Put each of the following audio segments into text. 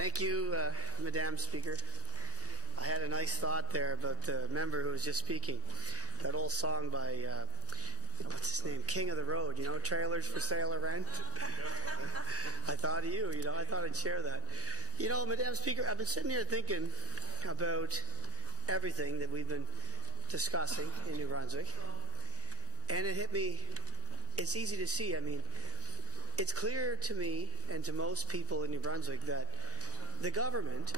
Thank you, Madam Speaker. I had a nice thought there about the member who was just speaking. That old song by, what's his name, King of the Road, trailers for sale or rent. I thought of you, I thought I'd share that. Madam Speaker, I've been sitting here thinking about everything that we've been discussing in New Brunswick. And it hit me, it's easy to see. It's clear to me and to most people in New Brunswick that the government,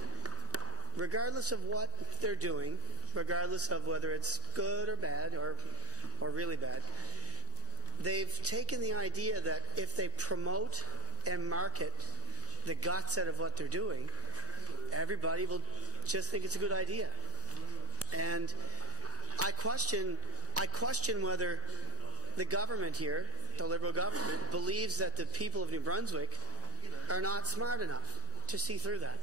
regardless of what they're doing, regardless of whether it's good or bad or really bad, they've taken the idea that if they promote and market the guts out of what they're doing, everybody will just think it's a good idea. And I question whether the government here, the Liberal government, believes that the people of New Brunswick are not smart enough to see through that.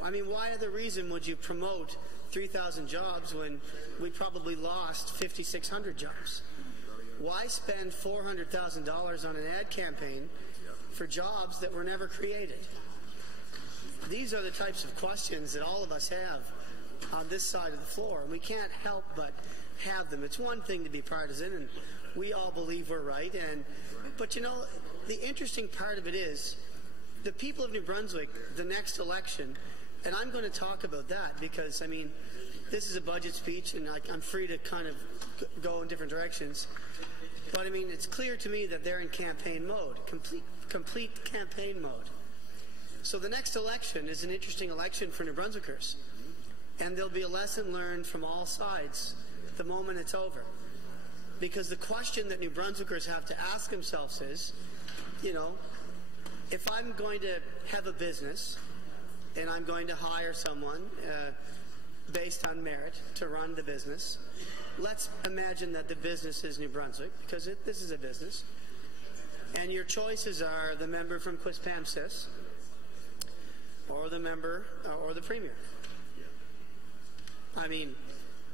Why other reason would you promote 3,000 jobs when we probably lost 5,600 jobs? Why spend $400,000 on an ad campaign for jobs that were never created? These are the types of questions that all of us have on this side of the floor, and we can't help but have them. It's one thing to be partisan, and we all believe we're right. But the interesting part of it is the people of New Brunswick, the next election, and I'm going to talk about that because, this is a budget speech, and I'm free to kind of go in different directions. But, it's clear to me that they're in campaign mode, complete campaign mode. So the next election is an interesting election for New Brunswickers. And there'll be a lesson learned from all sides the moment it's over. Because the question that New Brunswickers have to ask themselves is, if I'm going to have a business and I'm going to hire someone based on merit to run the business, let's imagine that the business is New Brunswick, because this is a business. And your choices are the member from Quispamsis or the member or the premier.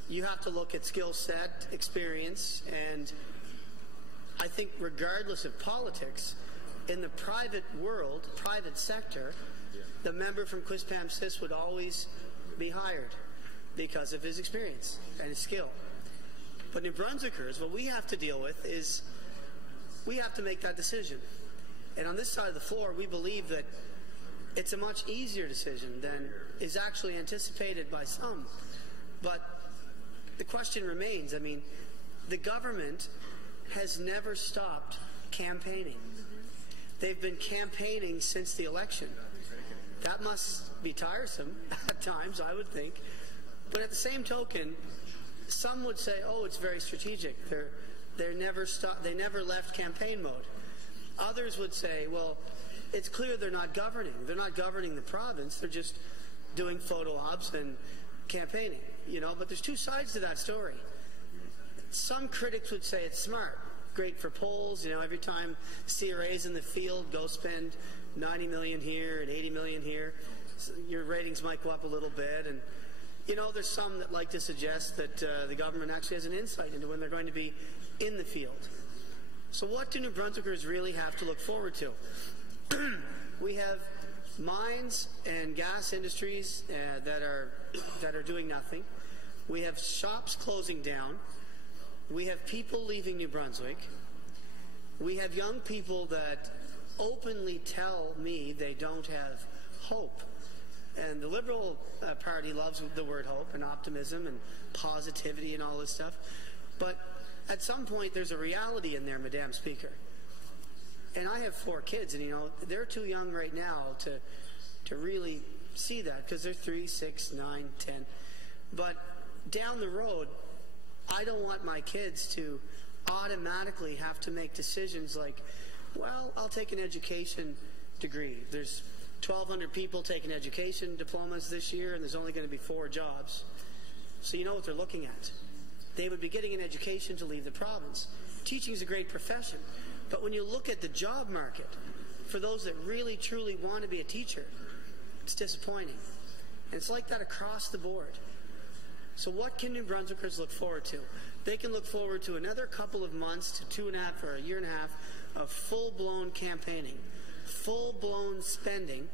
You have to look at skill set, experience, and I think regardless of politics, in the private world, private sector, the member from Quispamsis would always be hired because of his experience and his skill. But New Brunswickers, what we have to deal with is we have to make that decision. And on this side of the floor, we believe that it's a much easier decision than is actually anticipated by some. But the question remains, the government has never stopped campaigning. They've been campaigning since the election. That must be tiresome at times, I would think. But at the same token, some would say, oh, it's very strategic. They never left campaign mode. Others would say, well, it's clear they're not governing. They're not governing the province. They're just doing photo ops and campaigning. But there's two sides to that story. Some critics would say it's smart, great for polls. Every time CRA's in the field, go spend 90 million here and 80 million here. So your ratings might go up a little bit. And there's some that like to suggest that the government actually has an insight into when they're going to be in the field. So what do New Brunswickers really have to look forward to? We have mines and gas industries that are doing nothing. We have shops closing down. We have people leaving New Brunswick. We have young people that openly tell me they don't have hope. And the Liberal Party loves the word hope and optimism and positivity and all this stuff. But at some point there's a reality in there, Madam Speaker. And I have 4 kids, and they're too young right now to really see that, because they're 3, 6, 9, 10. But down the road, I don't want my kids to automatically have to make decisions like, well, I'll take an education degree. There's 1,200 people taking education diplomas this year, and there's only going to be 4 jobs. So you know what they're looking at. They would be getting an education to leave the province. Teaching is a great profession. But when you look at the job market, for those that really, truly want to be a teacher, it's disappointing. And it's like that across the board. So what can New Brunswickers look forward to? They can look forward to another couple of months to 2.5 or a year and a half of full-blown campaigning, full-blown spending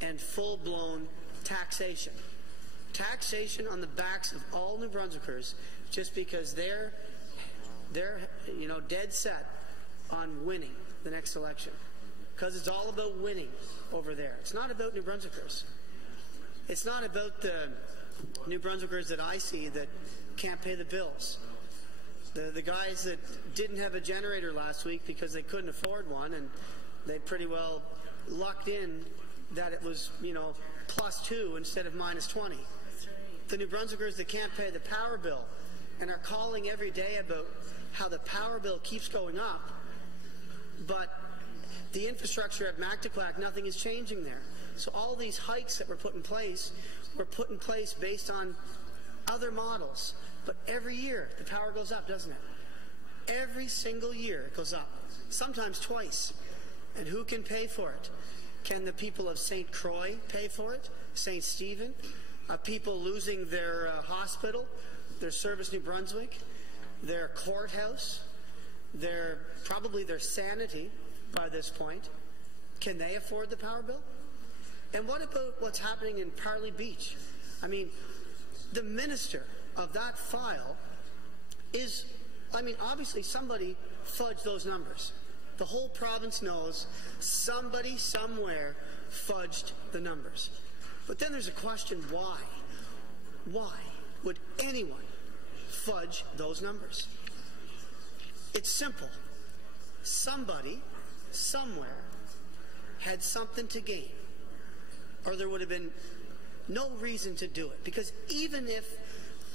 and full-blown taxation. Taxation on the backs of all New Brunswickers just because they're dead set on winning the next election. Because it's all about winning over there. It's not about New Brunswickers. It's not about the New Brunswickers that I see that can't pay the bills. The guys that didn't have a generator last week because they couldn't afford one, and they pretty well lucked in that it was, +2 instead of -20. The New Brunswickers that can't pay the power bill and are calling every day about how the power bill keeps going up, but the infrastructure at Mactaquac, nothing is changing there. So all these hikes that were put in place based on other models. But every year the power goes up, doesn't it? Every single year it goes up, sometimes twice. And who can pay for it? Can the people of St. Croix pay for it? St. Stephen? People losing their hospital, their Service New Brunswick, their courthouse, probably their sanity by this point. Can they afford the power bill? And what about what's happening in Parley Beach? I mean, the minister of that file is, obviously somebody fudged those numbers. The whole province knows somebody somewhere fudged the numbers. But then there's a question, why? Why would anyone fudge those numbers? It's simple. Somebody, somewhere, had something to gain. Or there would have been no reason to do it. Because even if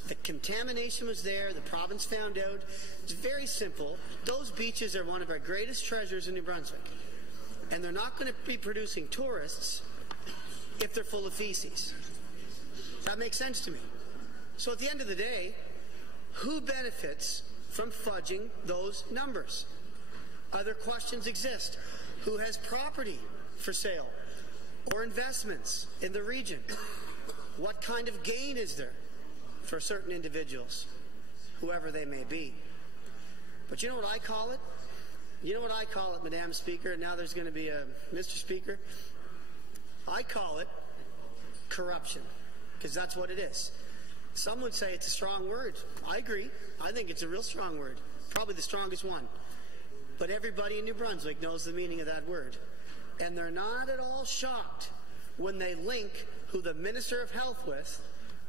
the contamination was there, the province found out, it's very simple. Those beaches are one of our greatest treasures in New Brunswick. And they're not going to be producing tourists if they're full of feces. That makes sense to me. So at the end of the day, who benefits from fudging those numbers? Other questions exist. Who has property for sale or investments in the region? What kind of gain is there for certain individuals, whoever they may be? But you know what I call it? You know what I call it, Madam Speaker, and now there's going to be a Mr. Speaker? I call it corruption, because that's what it is. Some would say it's a strong word. I agree. I think it's a real strong word, probably the strongest one. But everybody in New Brunswick knows the meaning of that word. And they're not at all shocked when they link who the Minister of Health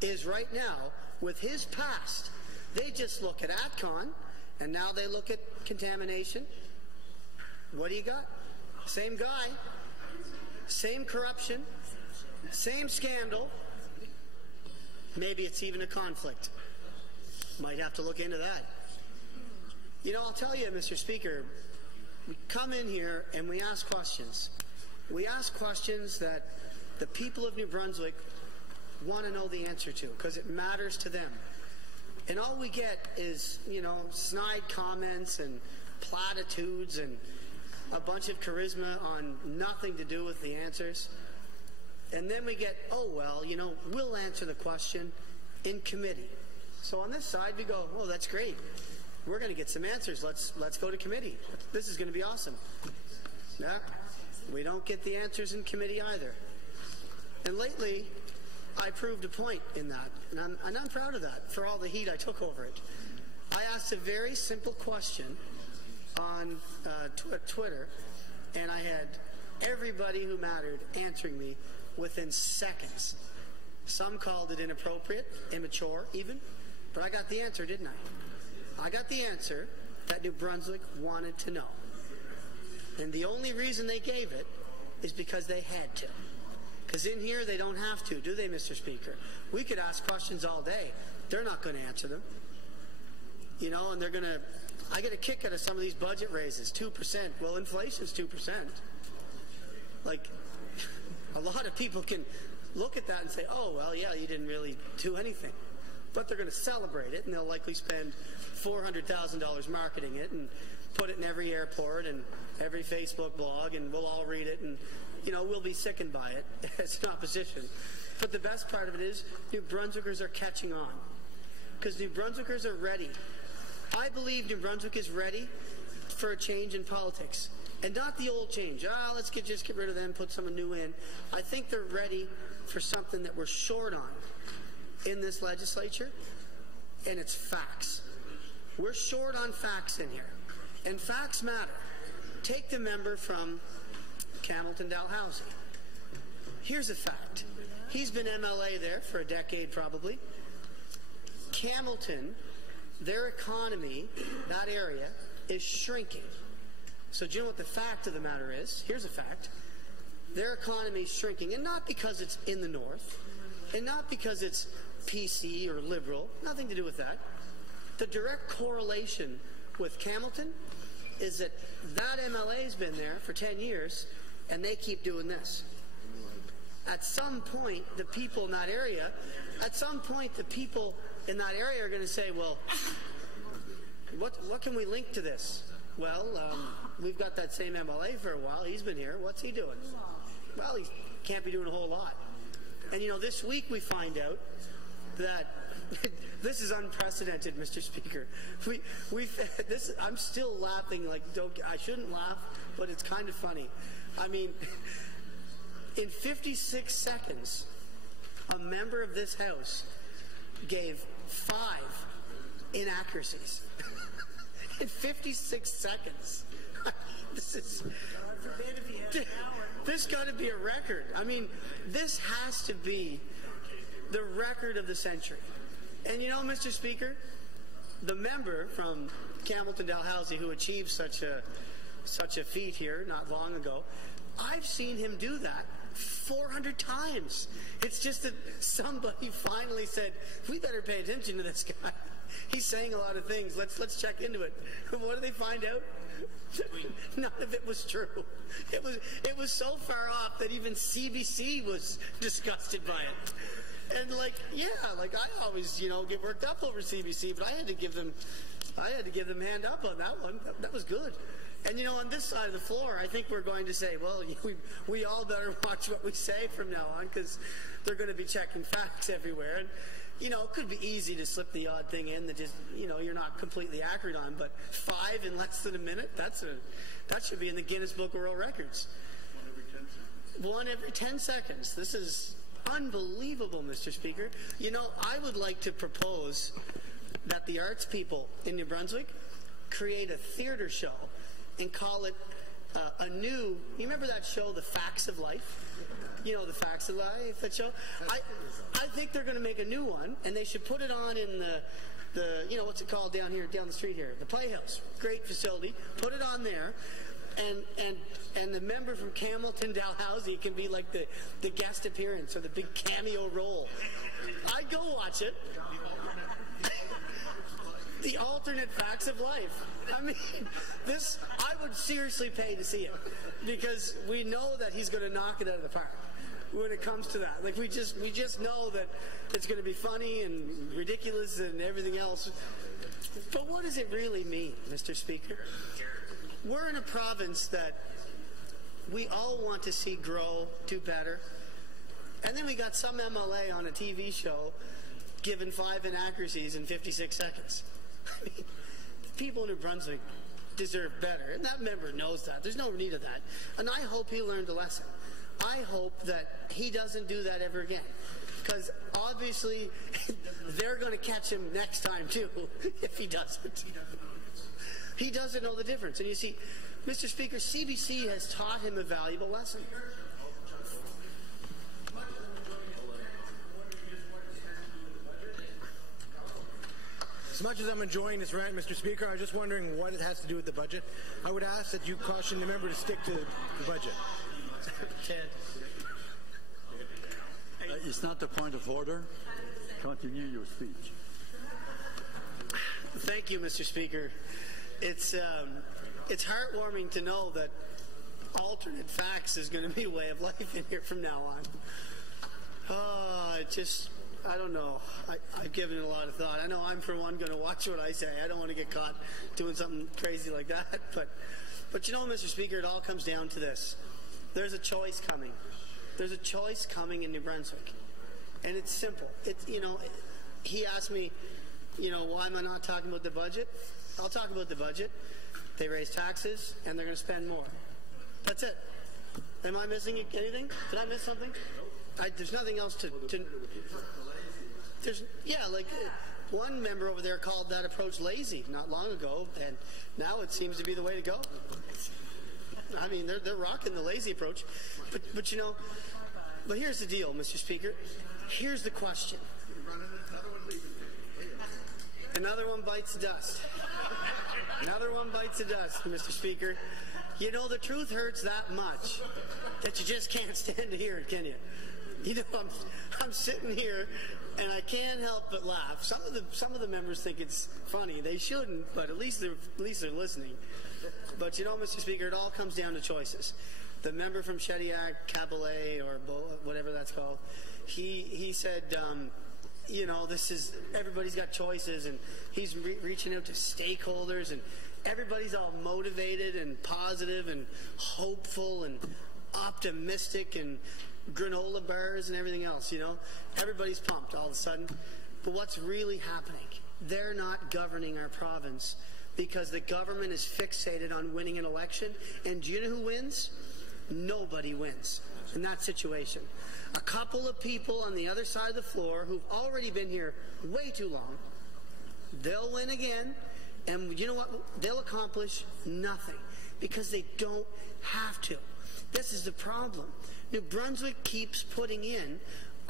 is right now with his past. They just look at ATCON, and now they look at contamination. What do you got? Same guy, same corruption, same scandal. Maybe it's even a conflict. Might have to look into that. I'll tell you, Mr. Speaker, we come in here and we ask questions. We ask questions that the people of New Brunswick want to know the answer to, because it matters to them. And all we get is, snide comments and platitudes and a bunch of charisma on nothing to do with the answers. And then we get, we'll answer the question in committee. So on this side we go, oh, that's great. We're going to get some answers. Let's go to committee. This is going to be awesome. Yeah, we don't get the answers in committee either. And lately, I proved a point in that, and I'm proud of that for all the heat I took over it. I asked a very simple question on Twitter, and I had everybody who mattered answering me within seconds. Some called it inappropriate, immature even, but I got the answer, didn't I? I got the answer that New Brunswick wanted to know. And the only reason they gave it is because they had to. Because in here they don't have to, do they, Mr. Speaker? We could ask questions all day. They're not going to answer them. And they're going to... I get a kick out of some of these budget raises, 2%. Well, inflation's 2%. Like, a lot of people can look at that and say, oh, well, yeah, you didn't really do anything. But they're going to celebrate it, and they'll likely spend $400,000 marketing it and put it in every airport and every Facebook blog, and we'll all read it, and, we'll be sickened by it as an opposition. But the best part of it is New Brunswickers are catching on, because New Brunswickers are ready. I believe New Brunswick is ready for a change in politics. And not the old change. Let's just get rid of them, put someone new in. I think they're ready for something that we're short on in this legislature, and it's facts. We're short on facts in here, and facts matter. Take the member from Hamilton Dalhousie. Here's a fact. He's been MLA there for a decade probably. Hamilton, their economy, that area, is shrinking. So do you know what the fact of the matter is? Here's a fact. Their economy is shrinking, and not because it's in the north, and not because it's PC or liberal, nothing to do with that. The direct correlation with Hamilton is that MLA's been there for 10 years, and they keep doing this. At some point, the people in that area are going to say, well, what can we link to this? Well, we've got that same MLA for a while. He's been here. What's he doing? Well, he can't be doing a whole lot. And, this week we find out that this is unprecedented, Mr. Speaker. I'm still laughing like I shouldn't laugh, but it's kind of funny. I mean, in 56 seconds, a member of this House gave 5 inaccuracies. In 56 seconds. This got to be a record. I mean, this has to be the record of the century. And Mr. Speaker, the member from Hamilton Dalhousie who achieved such a feat here not long ago, I've seen him do that 400 times. It's just that somebody finally said, we better pay attention to this guy. He's saying a lot of things. Let's check into it. What did they find out? None of it was true. It was so far off that even CBC was disgusted by it. And I always get worked up over CBC, but I had to give them hand up on that one. That was good. And on this side of the floor, I think we're going to say, well, we all better watch what we say from now on, because they're going to be checking facts everywhere. And it could be easy to slip the odd thing in that just, you're not completely accurate on, but 5 in less than a minute, that should be in the Guinness Book of World Records. 1 every 10 seconds. This is unbelievable, Mr. Speaker. I would like to propose that the arts people in New Brunswick create a theater show and call it a new, you remember that show, The Facts of Life? The Facts of Life, that show? I think they're going to make a new one, and they should put it on in the what's it called down the street here? The Playhouse. Great facility. Put it on there, and the member from Hamilton Dalhousie can be like the guest appearance or the big cameo role. I'd go watch it. The alternate Facts of Life. I mean, I would seriously pay to see it, because we know that he's going to knock it out of the park when it comes to that. Like, we just know that it's going to be funny and ridiculous and everything else. But what does it really mean, Mr. Speaker? We're in a province that we all want to see grow, do better. And then we got some MLA on a TV show given 5 inaccuracies in 56 seconds. I mean, the people in New Brunswick deserve better, and that member knows that. There's no need of that. And I hope he learned a lesson. I hope that he doesn't do that ever again, because obviously they're going to catch him next time too if he doesn't. He doesn't know the difference. And you see, Mr. Speaker, CBC has taught him a valuable lesson. As much as I'm enjoying this rant, Mr. Speaker, I was just wondering what it has to do with the budget. I would ask that you caution the member to stick to the budget. Ted. It's not the point of order. Continue your speech. Thank you, Mr. Speaker. It's heartwarming to know that alternate facts is going to be a way of life in here from now on. I don't know. I've given it a lot of thought. I know I'm, for one, going to watch what I say. I don't want to get caught doing something crazy like that. But you know, Mr. Speaker, it all comes down to this. There's a choice coming. There's a choice coming in New Brunswick. And it's simple. He asked me, why am I not talking about the budget? I'll talk about the budget. They raise taxes, and they're going to spend more. That's it. Am I missing anything? Did I miss something? There's nothing else to there's, yeah, like one member over there called that approach lazy not long ago, and now it seems to be the way to go. I mean, they're rocking the lazy approach. But you know, but here's the deal, Mr. Speaker. Here's the question. Another one bites the dust. Another one bites the dust, Mr. Speaker. You know, the truth hurts that much that you just can't stand to hear it, can you? You know, I'm sitting here and I can't help but laugh. Some of the members think it's funny. They shouldn't, but at least they're listening. But you know, Mr. Speaker, it all comes down to choices. The member from Shediac, Cabalet, or whatever that's called, he said, you know, everybody's got choices, and he's reaching out to stakeholders, and everybody's all motivated and positive and hopeful and optimistic and granola bars and everything else, you know. Everybody's pumped all of a sudden. But what's really happening? They're not governing our province because the government is fixated on winning an election. And do you know who wins? Nobody wins in that situation. A couple of people on the other side of the floor who've already been here way too long, they'll win again, and you know what? They'll accomplish nothing because they don't have to. This is the problem. New Brunswick keeps putting in,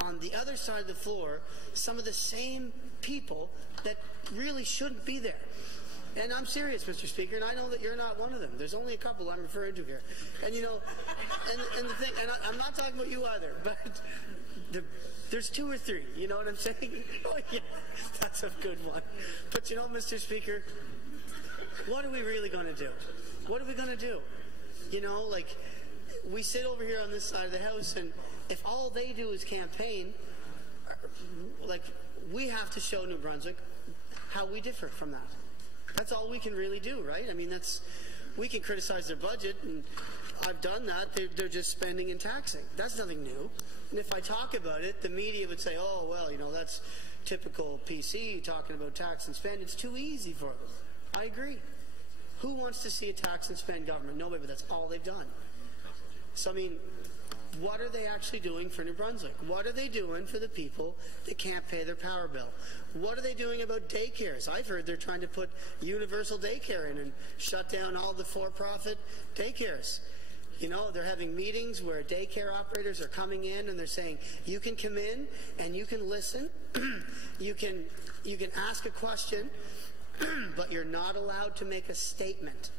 on the other side of the floor, some of the same people that really shouldn't be there. And I'm serious, Mr. Speaker, and I know that you're not one of them. There's only a couple I'm referring to here. And you know, and the thing, and I'm not talking about you either, but there's two or three, you know what I'm saying? Oh yeah, that's a good one. But you know, Mr. Speaker, what are we really going to do? What are we going to do? You know, like, we sit over here on this side of the house, and if all they do is campaign, like, we have to show New Brunswick how we differ from that. That's all we can really do, right? I mean, we can criticize their budget, and I've done that. They're just spending and taxing. That's nothing new. And if I talk about it, the media would say, oh, well, you know, that's typical PC talking about tax and spend. It's too easy for them. I agree. Who wants to see a tax and spend government? Nobody, but that's all they've done. So, I mean, what are they actually doing for New Brunswick? What are they doing for the people that can't pay their power bill? What are they doing about daycares? I've heard they're trying to put universal daycare in and shut down all the for-profit daycares. You know, they're having meetings where daycare operators are coming in and they're saying, you can come in and you can listen, you can ask a question, but you're not allowed to make a statement.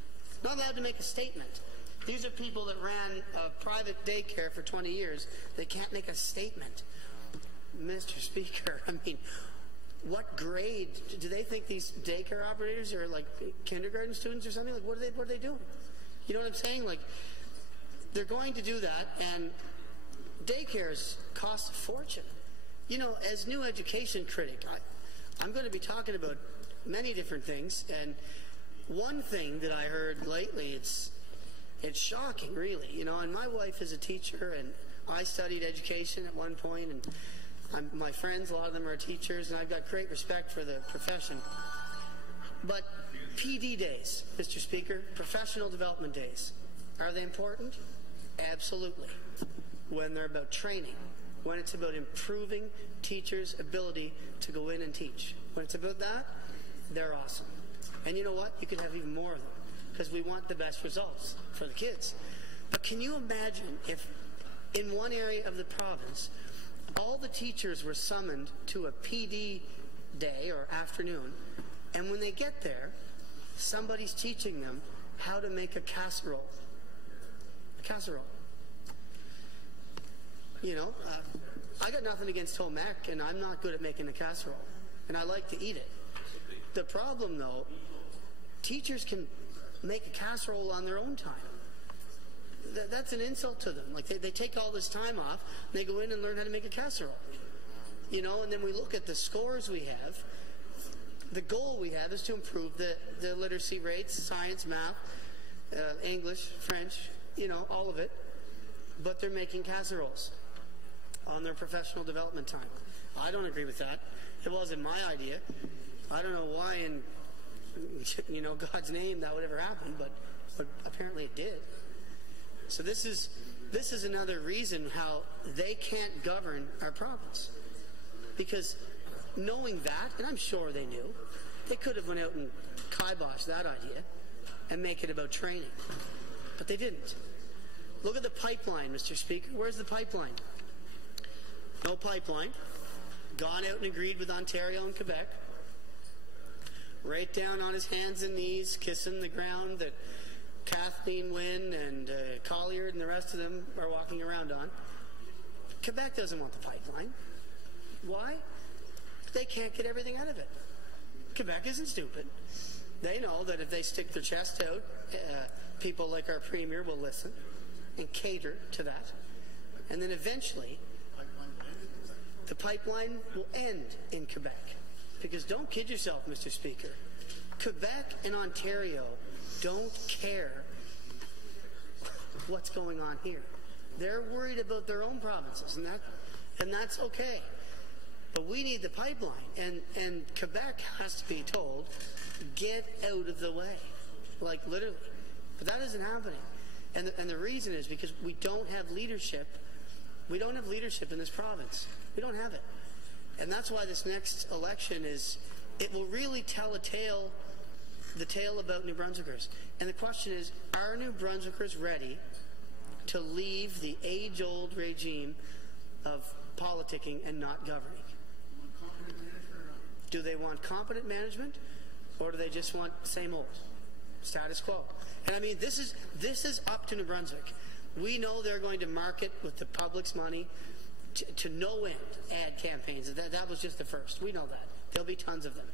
Not allowed to make a statement. These are people that ran a private daycare for 20 years. They can't make a statement. Mr. Speaker, I mean, what grade? Do they think these daycare operators are like kindergarten students or something? Like, what are they doing? You know what I'm saying? Like, they're going to do that, and daycares cost a fortune. You know, as new education critic, I'm going to be talking about many different things, and one thing that I heard lately, it's shocking, really. You know, and my wife is a teacher, and I studied education at one point, and my friends, a lot of them are teachers, and I've got great respect for the profession. But PD days, Mr. Speaker, professional development days, are they important? Absolutely. When they're about training, when it's about improving teachers' ability to go in and teach. When it's about that, they're awesome. And you know what? You could have even more of them, because we want the best results for the kids. But can you imagine if in one area of the province, all the teachers were summoned to a PD day or afternoon, and when they get there, somebody's teaching them how to make a casserole. A casserole. You know, I got nothing against home ec, and I'm not good at making a casserole, and I like to eat it. The problem, though, teachers can make a casserole on their own time. That's an insult to them. Like, they take all this time off, and they go in and learn how to make a casserole. You know, and then we look at the scores we have. The goal we have is to improve the literacy rates, science, math, English, French, you know, all of it. But they're making casseroles on their professional development time. I don't agree with that. It wasn't my idea. I don't know why in, you know, God's name that would ever happen, but apparently it did. So this is another reason how they can't govern our province. Because knowing that, and I'm sure they knew, they could have went out and kiboshed that idea and make it about training. But they didn't. Look at the pipeline, Mr. Speaker. Where's the pipeline? No pipeline. Gone out and agreed with Ontario and Quebec. Right down on his hands and knees, kissing the ground that Kathleen Wynne and Collier and the rest of them are walking around on. Quebec doesn't want the pipeline. Why? They can't get everything out of it. Quebec isn't stupid. They know that if they stick their chest out, people like our Premier will listen and cater to that. And then eventually, the pipeline will end in Quebec. Because don't kid yourself, Mr. Speaker. Quebec and Ontario don't care what's going on here. They're worried about their own provinces, and that's okay. But we need the pipeline, and Quebec has to be told, get out of the way, like literally. But that isn't happening, and the reason is because we don't have leadership. We don't have leadership in this province. We don't have it, and that's why this next election it will really tell the tale about New Brunswickers. And the question is, are New Brunswickers ready to leave the age-old regime of politicking and not governing? Do they want competent management, or do they just want same old status quo? And I mean, this is up to New Brunswick. We know they're going to market with the public's money to no end ad campaigns. That was just the first. We know that. There'll be tons of them.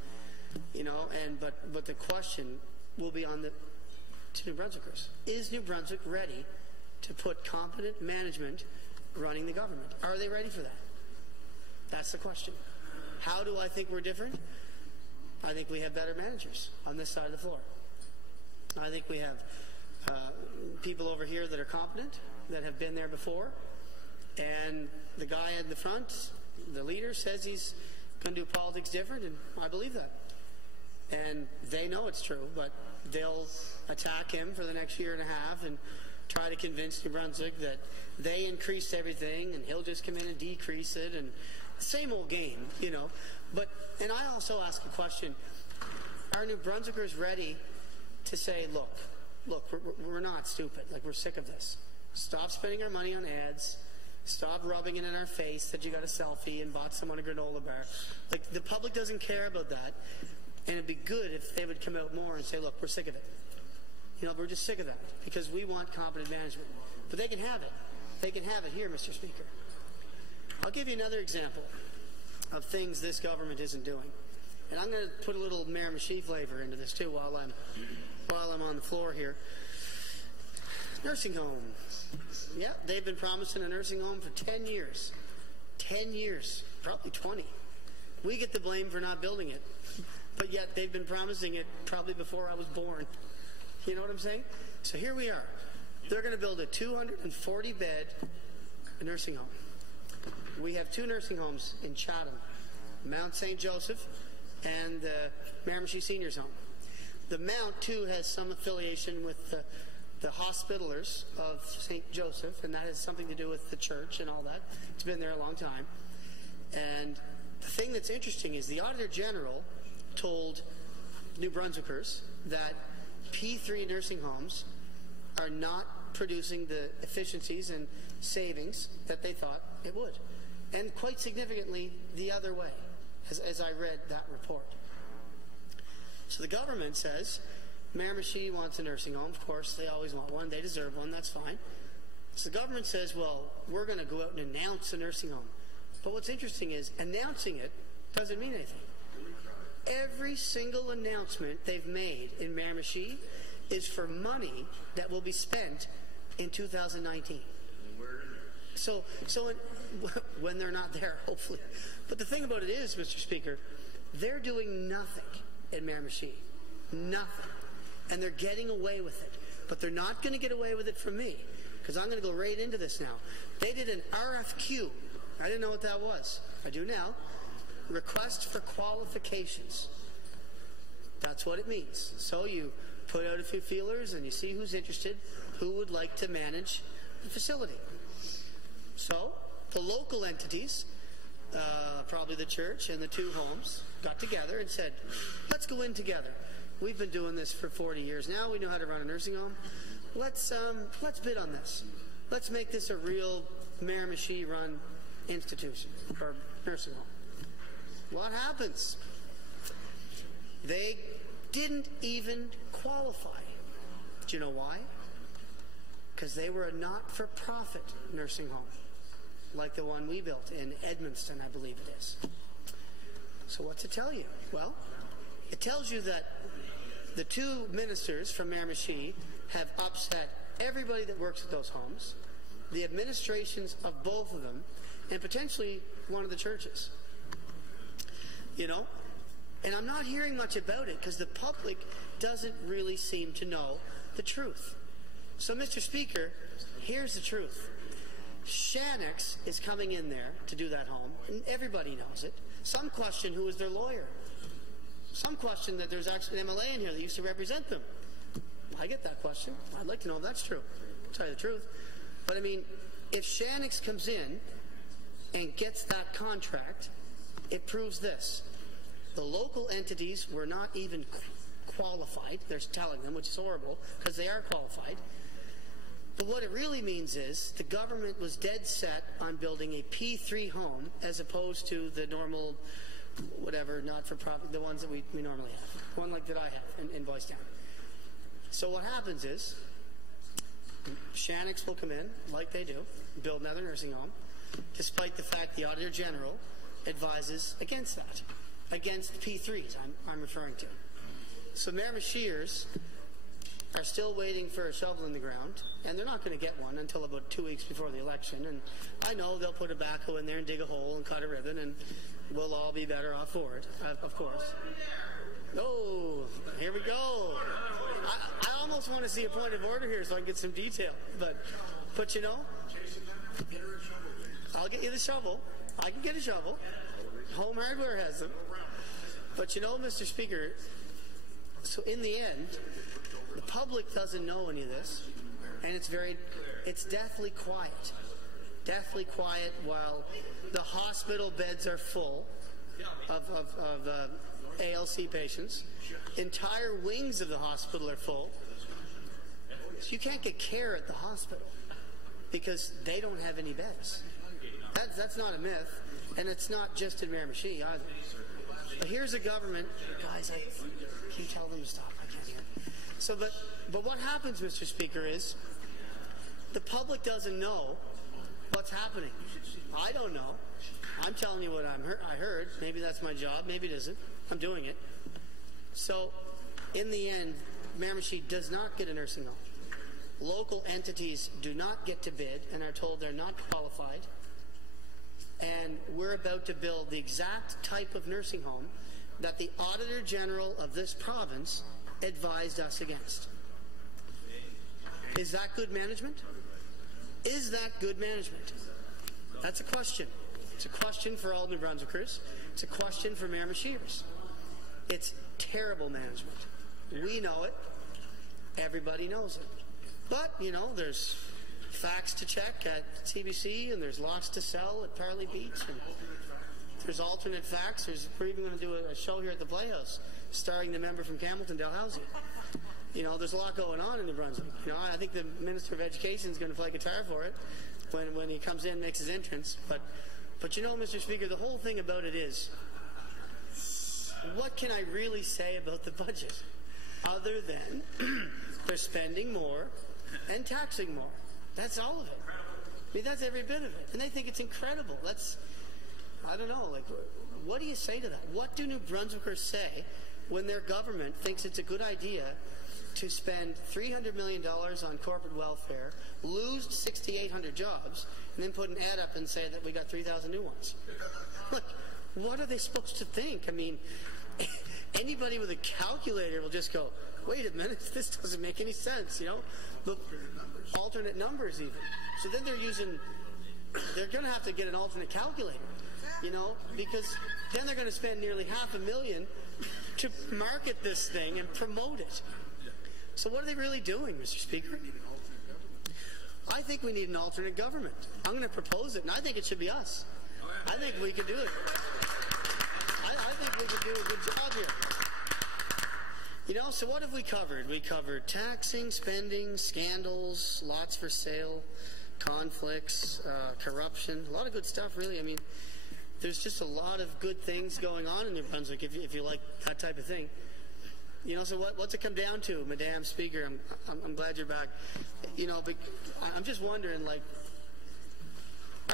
But the question will be on to New Brunswickers. Is New Brunswick ready to put competent management running the government? Are they ready for that? That's the question. How do I think we're different? I think we have better managers on this side of the floor. I think we have people over here that are competent, that have been there before, and the guy in the front, the leader, says he's going to do politics different, and I believe that. And they know it's true, but they'll attack him for the next year and a half and try to convince New Brunswick that they increased everything and he'll just come in and decrease it, and same old game, But, and I also ask a question, are New Brunswickers ready to say, look, we're not stupid, like we're sick of this. Stop spending our money on ads. Stop rubbing it in our face that you got a selfie and bought someone a granola bar. Like, the public doesn't care about that. And it'd be good if they would come out more and say, look, we're sick of it. We're just sick of that because we want competent management. But they can have it. They can have it here, Mr. Speaker. I'll give you another example of things this government isn't doing. And I'm going to put a little Miramichi flavor into this too while I'm on the floor here. Nursing home. Yeah, they've been promising a nursing home for 10 years. 10 years. Probably 20. We get the blame for not building it. But yet they've been promising it probably before I was born. You know what I'm saying? So here we are. They're going to build a 240-bed nursing home. We have two nursing homes in Chatham, Mount St. Joseph and the Miramichi Seniors Home. The Mount, too, has some affiliation with the Hospitalers of St. Joseph, and that has something to do with the church and all that. It's been there a long time. And the thing that's interesting is the Auditor General told New Brunswickers that P3 nursing homes are not producing the efficiencies and savings that they thought it would. And quite significantly the other way, as I read that report. So the government says, Miramichi wants a nursing home. Of course, they always want one. They deserve one. That's fine. So the government says, well, we're going to go out and announce a nursing home. But what's interesting is announcing it doesn't mean anything. Every single announcement they've made in Miramichi is for money that will be spent in 2019. So when they're not there, hopefully. But the thing about it is, Mr. Speaker, they're doing nothing in Miramichi. Nothing. And they're getting away with it. But they're not going to get away with it from me, because I'm going to go right into this now. They did an RFQ. I didn't know what that was. I do now. Request for qualifications. That's what it means. So you put out a few feelers and you see who's interested. who would like to manage the facility. So the local entities, probably the church and the two homes, got together and said, let's go in together. We've been doing this for 40 years now. We know how to run a nursing home. Let's bid on this. Let's make this a real Miramichi-run institution or nursing home. What happens? They didn't even qualify. Do you know why? Because they were a not-for-profit nursing home, like the one we built in Edmundston, I believe it is. So what's it tell you? Well, it tells you that the two ministers from Miramichi have upset everybody that works at those homes, the administrations of both of them, and potentially one of the churches. You know? And I'm not hearing much about it because the public doesn't really seem to know the truth. So, Mr. Speaker, here's the truth. Shannix is coming in there to do that home, and everybody knows it. Some question who is their lawyer. Some question that there's actually an MLA in here that used to represent them. I get that question. I'd like to know if that's true. I'll tell you the truth. But I mean, if Shannix comes in and gets that contract, it proves this. The local entities were not even qualified. They're telling them, which is horrible, because they are qualified. But what it really means is the government was dead set on building a P3 home as opposed to the normal, whatever, not-for-profit, the ones that we normally have. One like that I have in Boystown. So what happens is Shannix will come in, like they do, build another nursing home, despite the fact the Auditor General advises against that, against the P3s I'm referring to. So Miramichiers are still waiting for a shovel in the ground, and they're not going to get one until about 2 weeks before the election. And I know they'll put a backhoe in there and dig a hole and cut a ribbon, and we'll all be better off for it, of course. Oh, here we go. I almost want to see a point of order here so I can get some detail. But you know, I'll get you the shovel. I can get a shovel. Home Hardware has them. But you know, Mr. Speaker, so in the end, the public doesn't know any of this, and it's deathly quiet. Deathly quiet while the hospital beds are full of ALC patients. Entire wings of the hospital are full. So you can't get care at the hospital because they don't have any beds. That's not a myth, and it's not just in Miramichi either. But here's a government, guys, can you tell them to stop? I can't hear. So, but what happens, Mr. Speaker, is the public doesn't know what's happening. I don't know. I'm telling you what I heard. Maybe that's my job. Maybe it isn't. I'm doing it. So, in the end, Miramichi does not get a nursing home. Local entities do not get to bid and are told they're not qualified. And we're about to build the exact type of nursing home that the Auditor General of this province advised us against. Is that good management? Is that good management? That's a question. It's a question for all New Brunswickers. It's a question for Miramichiers. It's terrible management. We know it. Everybody knows it. But, you know, there's facts to check at CBC, and there's lots to sell at Parley Beach, and there's alternate facts. We're even going to do a show here at the Playhouse starring the member from Campbellton, Dalhousie. You know, there's a lot going on in New Brunswick. You know, I think the Minister of Education is going to play guitar for it when he comes in, makes his entrance. But you know, Mr. Speaker, the whole thing about it is, what can I really say about the budget other than they're spending more and taxing more? That's all of it. I mean, that's every bit of it. And they think it's incredible. I don't know, like, what do you say to that? What do New Brunswickers say when their government thinks it's a good idea to spend $300 million on corporate welfare, lose 6,800 jobs, and then put an ad up and say that we got 3,000 new ones? Like, what are they supposed to think? I mean, anybody with a calculator will just go, wait a minute, this doesn't make any sense, you know? Look, alternate numbers even. So then they're going to have to get an alternate calculator, you know, because then they're going to spend nearly $500,000 to market this thing and promote it. So what are they really doing, Mr. Speaker? I think we need an alternate government. I'm going to propose it, and I think it should be us. I think we could do it. I think we could do a good job here. You know, so what have we covered? We covered taxing, spending, scandals, lots for sale, conflicts, corruption, a lot of good stuff, really. I mean, there's just a lot of good things going on in New Brunswick if you like that type of thing. You know, so what's it come down to, Madam Speaker? I'm glad you're back. You know, but I'm just wondering, like,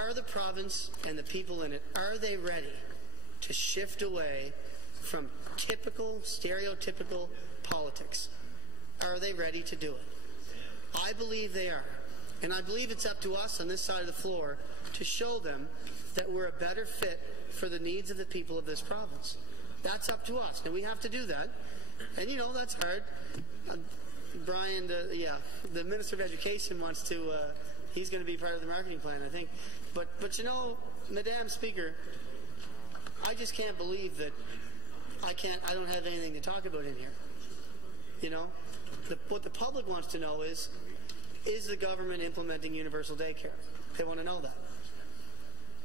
are the province and the people in it, are they ready to shift away from typical, stereotypical politics? Are they ready to do it? I believe they are. And I believe it's up to us on this side of the floor to show them that we're a better fit for the needs of the people of this province. That's up to us. And we have to do that. And, you know, that's hard. Brian, the Minister of Education wants to, he's going to be part of the marketing plan, I think. But you know, Madam Speaker, I just can't believe that I don't have anything to talk about in here. You know, what the public wants to know is the government implementing universal daycare? They want to know that.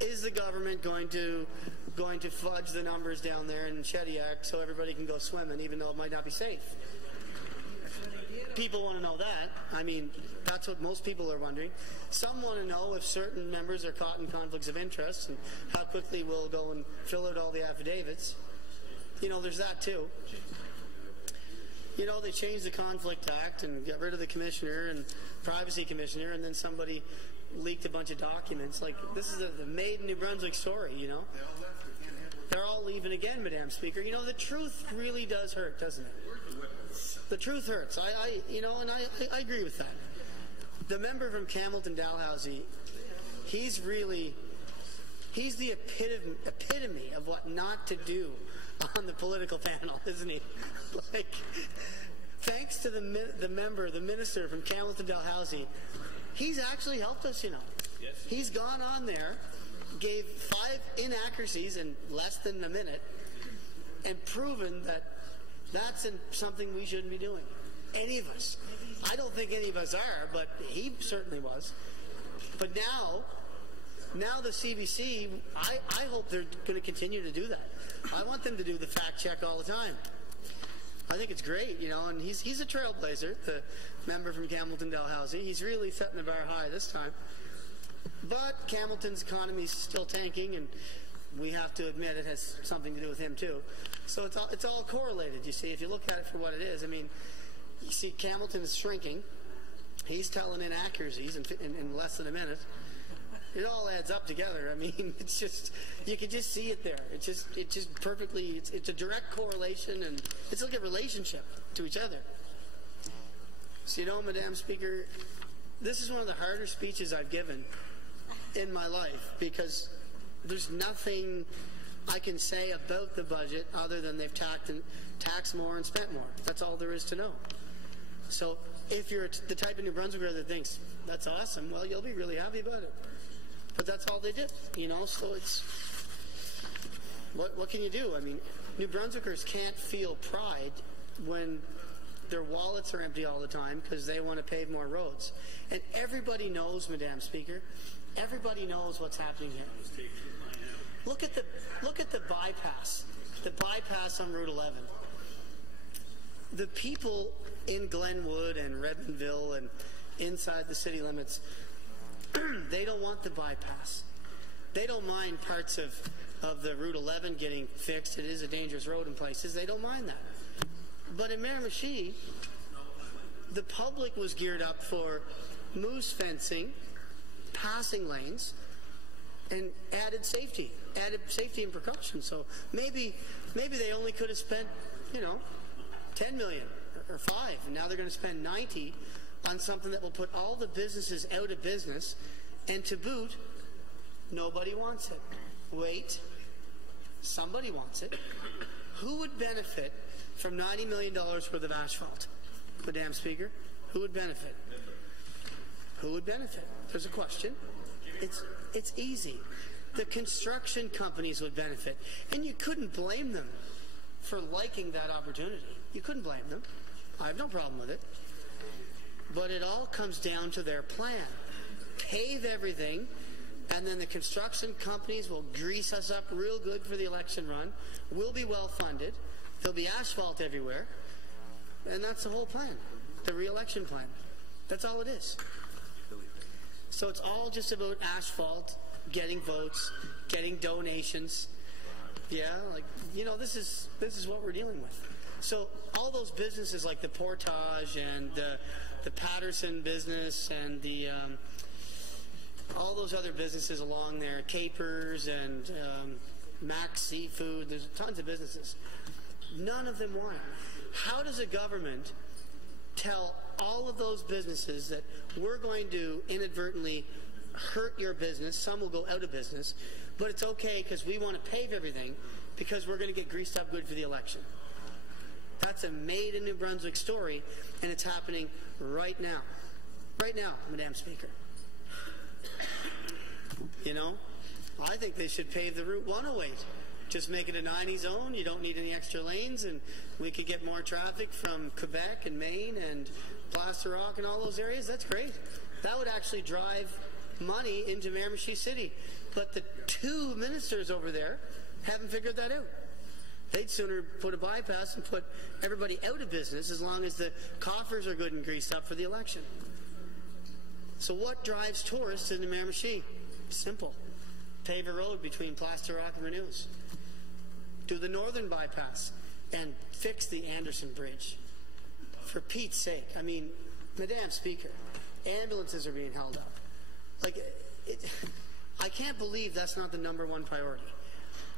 Is the government going to fudge the numbers down there in Shediac so everybody can go swimming, even though it might not be safe? People want to know that. I mean, that's what most people are wondering. Some want to know if certain members are caught in conflicts of interest and how quickly we'll go and fill out all the affidavits. You know, there's that too. You know, they changed the Conflict Act and got rid of the commissioner and privacy commissioner, and then somebody leaked a bunch of documents. Like, this is the made in New Brunswick story, you know. They're all leaving again, Madam Speaker. You know, the truth really does hurt, doesn't it? The truth hurts. I agree with that. The member from Campbellton Dalhousie, he's the epitome of what not to do on the political panel, isn't he? Like, thanks to the minister from Campbellton Dalhousie, he's actually helped us, you know. Yes. He's gone on there, gave 5 inaccuracies in less than a minute, and proven that that's something we shouldn't be doing. Any of us. I don't think any of us are, but he certainly was. But now the CBC, I hope they're going to continue to do that. I want them to do the fact check all the time. I think it's great, you know, and he's a trailblazer, the member from Campbellton Dalhousie. He's really setting the bar high this time. But Campbellton's economy is still tanking, and we have to admit it has something to do with him too. So it's all correlated, you see, if you look at it for what it is. I mean, you see Campbellton is shrinking. He's telling inaccuracies in less than a minute. It all adds up together. I mean, it's just, you can just see it there. It's just perfectly, it's a direct correlation, and it's like a relationship to each other. So, you know, Madam Speaker, this is one of the harder speeches I've given in my life, because there's nothing I can say about the budget other than they've taxed more and spent more. That's all there is to know. So if you're the type of New Brunswicker that thinks, that's awesome, well, you'll be really happy about it. But that's all they did, you know, so it's, what can you do? I mean, New Brunswickers can't feel pride when their wallets are empty all the time because they want to pave more roads. And everybody knows, Madam Speaker, everybody knows what's happening here. Look at the bypass on Route 11. The people in Glenwood and Redmondville and inside the city limits, they don't want the bypass. They don't mind parts of the Route 11 getting fixed. It is a dangerous road in places. They don't mind that. But in Miramichi, the public was geared up for moose fencing, passing lanes, and added safety and precaution. So maybe they only could have spent, you know, 10 million or 5, and now they're going to spend 90 on something that will put all the businesses out of business, and to boot, nobody wants it. Wait, somebody wants it. Who would benefit from $90 million worth of asphalt, Madam Speaker? Who would benefit? Who would benefit? There's a question. It's easy. The construction companies would benefit, and you couldn't blame them for liking that opportunity. You couldn't blame them. I have no problem with it. But it all comes down to their plan. pave everything, and then the construction companies will grease us up real good for the election run. We'll be well funded. There'll be asphalt everywhere. And that's the whole plan, the re-election plan. That's all it is. So it's all just about asphalt, getting votes, getting donations. Yeah, like, you know, this is what we're dealing with. So all those businesses like the Portage and the Patterson business and the all those other businesses along there, Capers and Max Seafood, there's tons of businesses. None of them want it. How does a government tell all of those businesses that we're going to inadvertently hurt your business, some will go out of business, but it's okay because we want to pave everything because we're going to get greased up good for the election? That's a made in New Brunswick story, and it's happening right now. Right now, Madam Speaker. You know, I think they should pave the Route 108. Just make it a 90 zone. You don't need any extra lanes, and we could get more traffic from Quebec and Maine and Plaster Rock and all those areas. That's great. That would actually drive money into Miramichi City. But the two ministers over there haven't figured that out. They'd sooner put a bypass and put everybody out of business as long as the coffers are good and greased up for the election. So what drives tourists into Miramichi? Simple. Pave a road between Plaster Rock and Renews. Do the northern bypass and fix the Anderson Bridge. For Pete's sake. I mean, Madam Speaker, ambulances are being held up. Like, I can't believe that's not the #1 priority.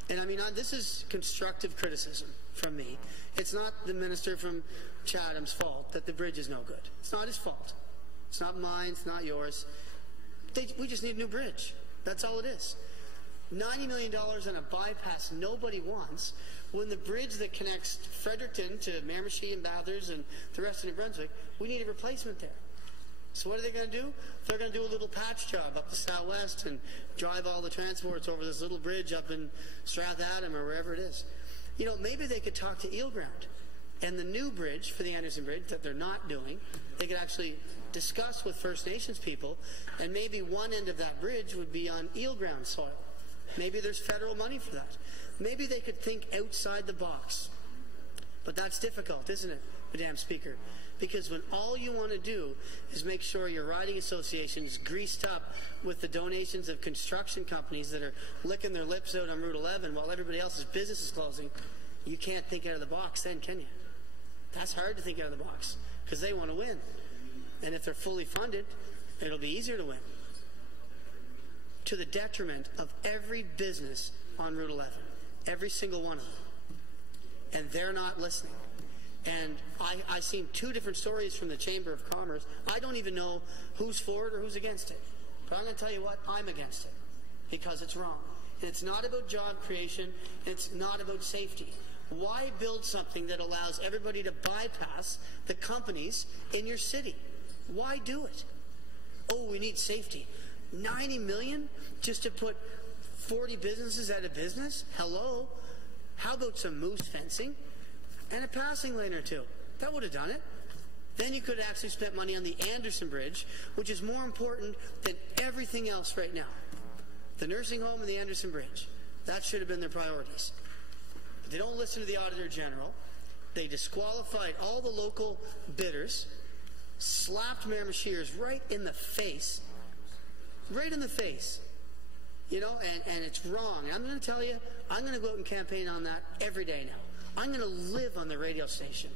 And I mean, this is constructive criticism from me. It's not the minister from Chatham's fault that the bridge is no good. It's not his fault. It's not mine. It's not yours. We just need a new bridge. That's all it is. $90 million on a bypass nobody wants, when the bridge that connects Fredericton to Miramichi and Bathurst and the rest of New Brunswick, we need a replacement there. So what are they going to do? They're going to do a little patch job up the southwest and drive all the transports over this little bridge up in Strathaddam or wherever it is. You know, maybe they could talk to Eelground and the new bridge for the Anderson Bridge that they're not doing. They could actually discuss with First Nations people, and maybe one end of that bridge would be on Eelground soil. Maybe there's federal money for that. Maybe they could think outside the box. But that's difficult, isn't it, Madam Speaker? Because when all you want to do is make sure your riding association is greased up with the donations of construction companies that are licking their lips out on Route 11 while everybody else's business is closing, you can't think out of the box then, can you? That's hard to think out of the box because they want to win. And if they're fully funded, it'll be easier to win. To the detriment of every business on Route 11. Every single one of them. And they're not listening. And I've seen two different stories from the Chamber of Commerce. I don't even know who's for it or who's against it. But I'm going to tell you what, I'm against it. Because it's wrong. And it's not about job creation. And it's not about safety. Why build something that allows everybody to bypass the companies in your city? Why do it? Oh, we need safety. 90 million just to put 40 businesses out of business? Hello? How about some moose fencing and a passing lane or two? That would have done it. Then you could have actually spent money on the Anderson Bridge, which is more important than everything else right now. The nursing home and the Anderson Bridge. That should have been their priorities. But they don't listen to the Auditor General. They disqualified all the local bidders, slapped Miramichiers right in the face. Right in the face. You know, and it's wrong. And I'm going to tell you, I'm going to go out and campaign on that every day now. I'm going to live on the radio station.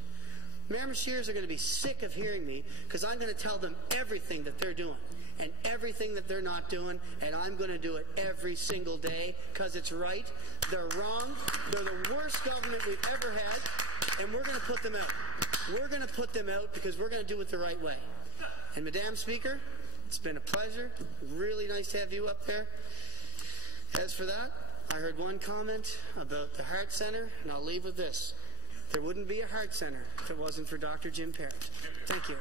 Miramichiers are going to be sick of hearing me because I'm going to tell them everything that they're doing and everything that they're not doing, and I'm going to do it every single day because it's right. They're wrong. They're the worst government we've ever had, and we're going to put them out. We're going to put them out because we're going to do it the right way. And Madam Speaker, it's been a pleasure. Really nice to have you up there. As for that, I heard one comment about the Heart Centre, and I'll leave with this. There wouldn't be a Heart Centre if it wasn't for Dr. Jim Parrott. Thank you.